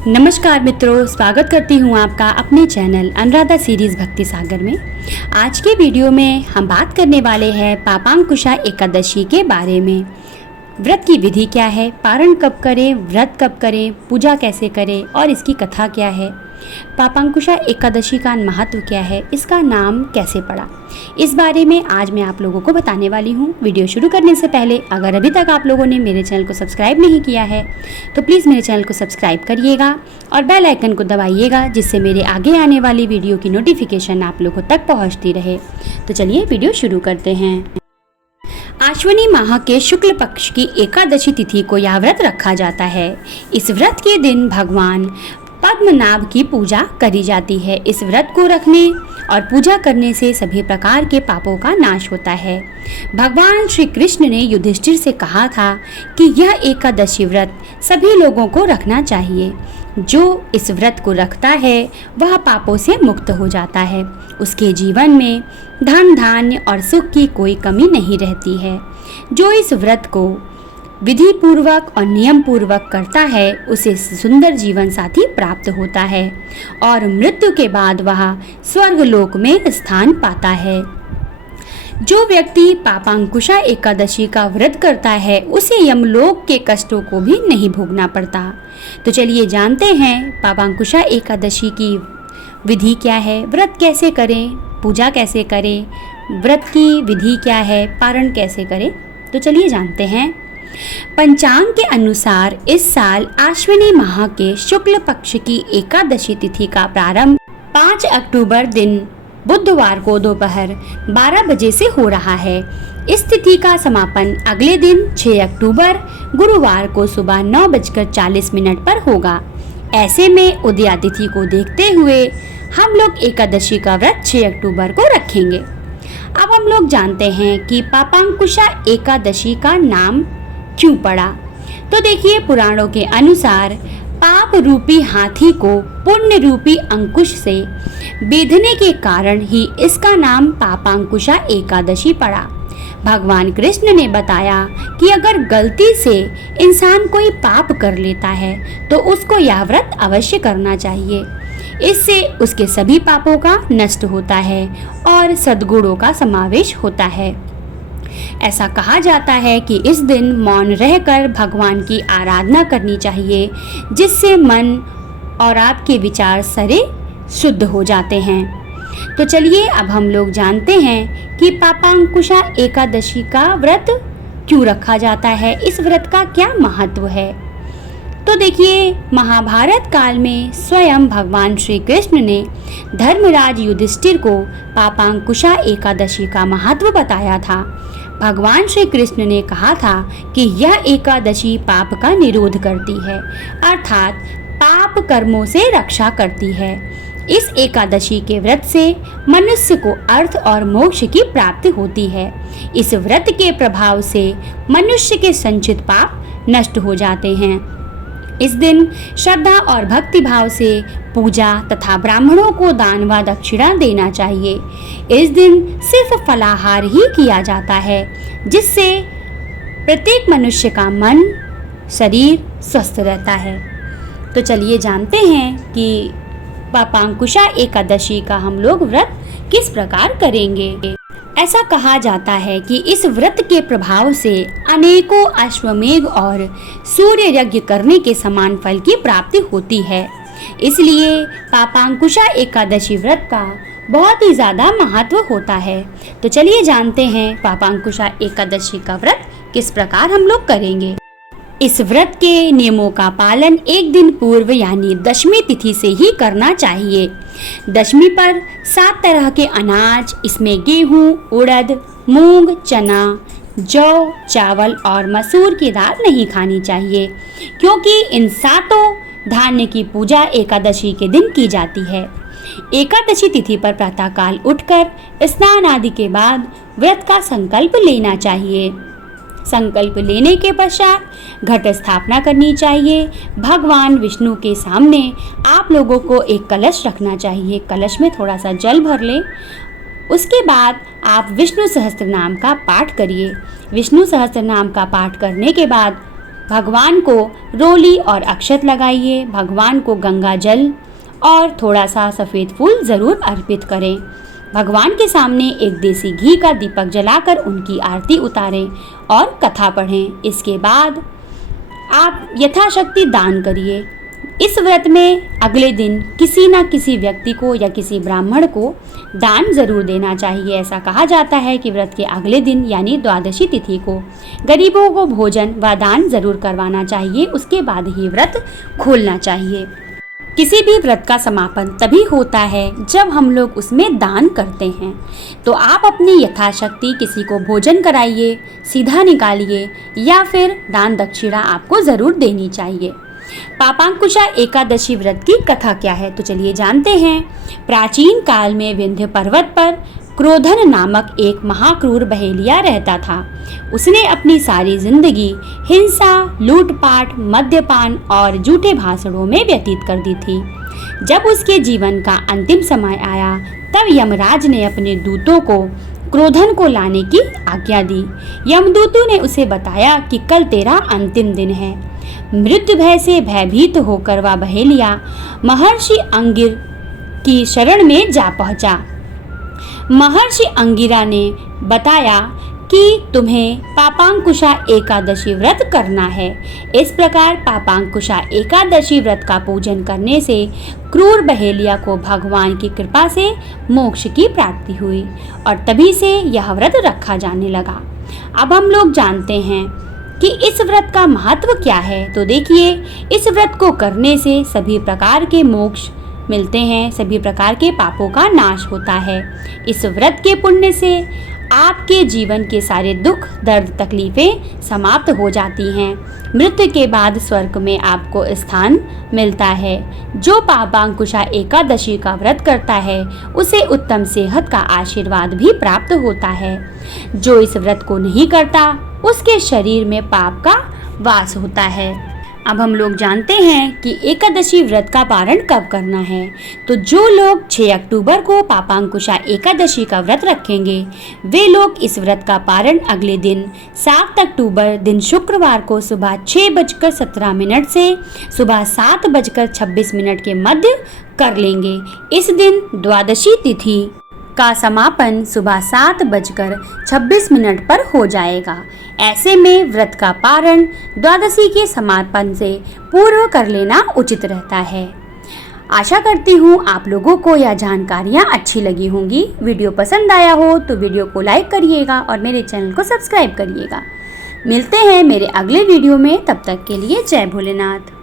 नमस्कार मित्रों, स्वागत करती हूँ आपका अपने चैनल अनुराधा सीरीज भक्ति सागर में। आज के वीडियो में हम बात करने वाले हैं पापांकुशा एकादशी के बारे में। व्रत की विधि क्या है, पारण कब करें, व्रत कब करें, पूजा कैसे करें और इसकी कथा क्या है, पापांकुशा एकादशी का महत्व क्या है, इसका नाम कैसे पड़ा, इस बारे में आज मैं आप लोगों को बताने वाली हूँ। वीडियो शुरू करने से पहले अगर अभी तक आप लोगों ने मेरे चैनल को सब्सक्राइब नहीं किया है तो प्लीज़ मेरे चैनल को सब्सक्राइब करिएगा और बेल आइकन को दबाइएगा, जिससे मेरे आगे आने वाली वीडियो की नोटिफिकेशन आप लोगों तक पहुँचती रहे। तो चलिए वीडियो शुरू करते हैं। आश्विनी माह के शुक्ल पक्ष की एकादशी तिथि को यह व्रत रखा जाता है। इस व्रत के दिन भगवान पद्मनाभ की पूजा करी जाती है। इस व्रत को रखने और पूजा करने से सभी प्रकार के पापों का नाश होता है। भगवान श्री कृष्ण ने युधिष्ठिर से कहा था कि यह एकादशी व्रत सभी लोगों को रखना चाहिए। जो इस व्रत को रखता है वह पापों से मुक्त हो जाता है। उसके जीवन में धन धान्य और सुख की कोई कमी नहीं रहती है। जो इस व्रत को विधि पूर्वक और नियम पूर्वक करता है उसे सुंदर जीवन साथी प्राप्त होता है और मृत्यु के बाद वह स्वर्ग लोक में स्थान पाता है। जो व्यक्ति पापांकुशा एकादशी का व्रत करता है उसे यमलोक के कष्टों को भी नहीं भोगना पड़ता। तो चलिए जानते हैं पापांकुशा एकादशी की विधि क्या है, व्रत कैसे करें, पूजा कैसे करें, व्रत की विधि क्या है, पारण कैसे करें। तो चलिए जानते हैं। पंचांग के अनुसार इस साल आश्विनी माह के शुक्ल पक्ष की एकादशी तिथि का प्रारंभ 5 अक्टूबर दिन बुधवार को दोपहर 12 बजे से हो रहा है। इस तिथि का समापन अगले दिन 6 अक्टूबर गुरुवार को सुबह 9:40 पर होगा। ऐसे में उदया तिथि को देखते हुए हम लोग एकादशी का व्रत 6 अक्टूबर को रखेंगे। अब हम लोग जानते हैं कि पापांकुशा एकादशी का नाम क्यों पड़ा। तो देखिए, पुराणों के अनुसार पाप रूपी हाथी को पुण्य रूपी अंकुश से बेधने के कारण ही इसका नाम पापांकुशा एकादशी पड़ा। भगवान कृष्ण ने बताया कि अगर गलती से इंसान कोई पाप कर लेता है तो उसको यह व्रत अवश्य करना चाहिए। इससे उसके सभी पापों का नष्ट होता है और सद्गुणों का समावेश होता है। ऐसा कहा जाता है कि इस दिन मौन रहकर भगवान की आराधना करनी चाहिए, जिससे मन और आपके विचार सारे शुद्ध हो जाते हैं। तो चलिए अब हम लोग जानते हैं कि पापांकुशा एकादशी का व्रत क्यों रखा जाता है, इस व्रत का क्या महत्व है। तो देखिए, महाभारत काल में स्वयं भगवान श्री कृष्ण ने धर्मराज युधिष्ठिर को पापांकुशा एकादशी का महत्व बताया था। भगवान श्री कृष्ण ने कहा था कि यह एकादशी पाप का निरोध करती है, अर्थात पाप कर्मों से रक्षा करती है। इस एकादशी के व्रत से मनुष्य को अर्थ और मोक्ष की प्राप्ति होती है। इस व्रत के प्रभाव से मनुष्य के संचित पाप नष्ट हो जाते हैं। इस दिन श्रद्धा और भक्ति भाव से पूजा तथा ब्राह्मणों को दान व दक्षिणा देना चाहिए। इस दिन सिर्फ फलाहार ही किया जाता है, जिससे प्रत्येक मनुष्य का मन शरीर स्वस्थ रहता है। तो चलिए जानते हैं कि पापांकुशा एकादशी का हम लोग व्रत किस प्रकार करेंगे। ऐसा कहा जाता है कि इस व्रत के प्रभाव से अनेकों अश्वमेध और सूर्य यज्ञ करने के समान फल की प्राप्ति होती है। इसलिए पापांकुशा एकादशी व्रत का बहुत ही ज़्यादा महत्व होता है। तो चलिए जानते हैं पापांकुशा एकादशी का व्रत किस प्रकार हम लोग करेंगे। इस व्रत के नियमों का पालन एक दिन पूर्व यानी दशमी तिथि से ही करना चाहिए। दशमी पर 7 तरह के अनाज, इसमें गेहूं, उड़द, मूंग, चना, जौ, चावल और मसूर की दाल नहीं खानी चाहिए, क्योंकि इन 7 धान्य की पूजा एकादशी के दिन की जाती है। एकादशी तिथि पर प्रातःकाल उठकर स्नान आदि के बाद व्रत का संकल्प लेना चाहिए। संकल्प लेने के पश्चात घट स्थापना करनी चाहिए। भगवान विष्णु के सामने आप लोगों को एक कलश रखना चाहिए। कलश में थोड़ा सा जल भर लें। उसके बाद आप विष्णु सहस्त्र नाम का पाठ करिए। विष्णु सहस्त्र नाम का पाठ करने के बाद भगवान को रोली और अक्षत लगाइए। भगवान को गंगा जल और थोड़ा सा सफ़ेद फूल ज़रूर अर्पित करें। भगवान के सामने एक देसी घी का दीपक जलाकर उनकी आरती उतारें और कथा पढ़ें। इसके बाद आप यथाशक्ति दान करिए। इस व्रत में अगले दिन किसी न किसी व्यक्ति को या किसी ब्राह्मण को दान जरूर देना चाहिए। ऐसा कहा जाता है कि व्रत के अगले दिन यानी द्वादशी तिथि को गरीबों को भोजन व दान जरूर करवाना चाहिए। उसके बाद ही व्रत खोलना चाहिए। किसी भी व्रत का समापन तभी होता है जब हम लोग उसमें दान करते हैं। तो आप अपनी यथाशक्ति किसी को भोजन कराइए, सीधा निकालिए या फिर दान दक्षिणा आपको ज़रूर देनी चाहिए। पापांकुशा एकादशी व्रत की कथा क्या है, तो चलिए जानते हैं। प्राचीन काल में विंध्य पर्वत पर क्रोधन नामक एक महाक्रूर बहेलिया रहता था। उसने अपनी सारी जिंदगी हिंसा, लूटपाट, मद्यपान और झूठे भाषणों में व्यतीत कर दी थी। जब उसके जीवन का अंतिम समय आया तब यमराज ने अपने दूतों को क्रोधन को लाने की आज्ञा दी। यमदूतों ने उसे बताया कि कल तेरा अंतिम दिन है। मृत्यु भय से भयभीत होकर वह बहेलिया महर्षि अंगिर की शरण में जा पहुंचा। महर्षि अंगिरा ने बताया कि तुम्हें पापांकुशा एकादशी व्रत करना है। इस प्रकार पापांकुशा एकादशी व्रत का पूजन करने से क्रूर बहेलिया को भगवान की कृपा से मोक्ष की प्राप्ति हुई और तभी से यह व्रत रखा जाने लगा। अब हम लोग जानते हैं कि इस व्रत का महत्व क्या है। तो देखिए, इस व्रत को करने से सभी प्रकार के मोक्ष मिलते हैं, सभी प्रकार के पापों का नाश होता है। इस व्रत के पुण्य से आपके जीवन के सारे दुख, दर्द, तकलीफें समाप्त हो जाती हैं। मृत्यु के बाद स्वर्ग में आपको स्थान मिलता है। जो पापांकुशा एकादशी का व्रत करता है उसे उत्तम सेहत का आशीर्वाद भी प्राप्त होता है। जो इस व्रत को नहीं करता उसके शरीर में पाप का वास होता है। अब हम लोग जानते हैं कि एकादशी व्रत का पारण कब करना है। तो जो लोग 6 अक्टूबर को पापांकुशा एकादशी का व्रत रखेंगे वे लोग इस व्रत का पारण अगले दिन 7 अक्टूबर दिन शुक्रवार को सुबह 6:17 से सुबह 7:26 के मध्य कर लेंगे। इस दिन द्वादशी तिथि का समापन सुबह 7:26 पर हो जाएगा। ऐसे में व्रत का पारण द्वादशी के समापन से पूर्व कर लेना उचित रहता है। आशा करती हूँ आप लोगों को यह जानकारियाँ अच्छी लगी होंगी। वीडियो पसंद आया हो तो वीडियो को लाइक करिएगा और मेरे चैनल को सब्सक्राइब करिएगा। मिलते हैं मेरे अगले वीडियो में, तब तक के लिए जय भोलेनाथ।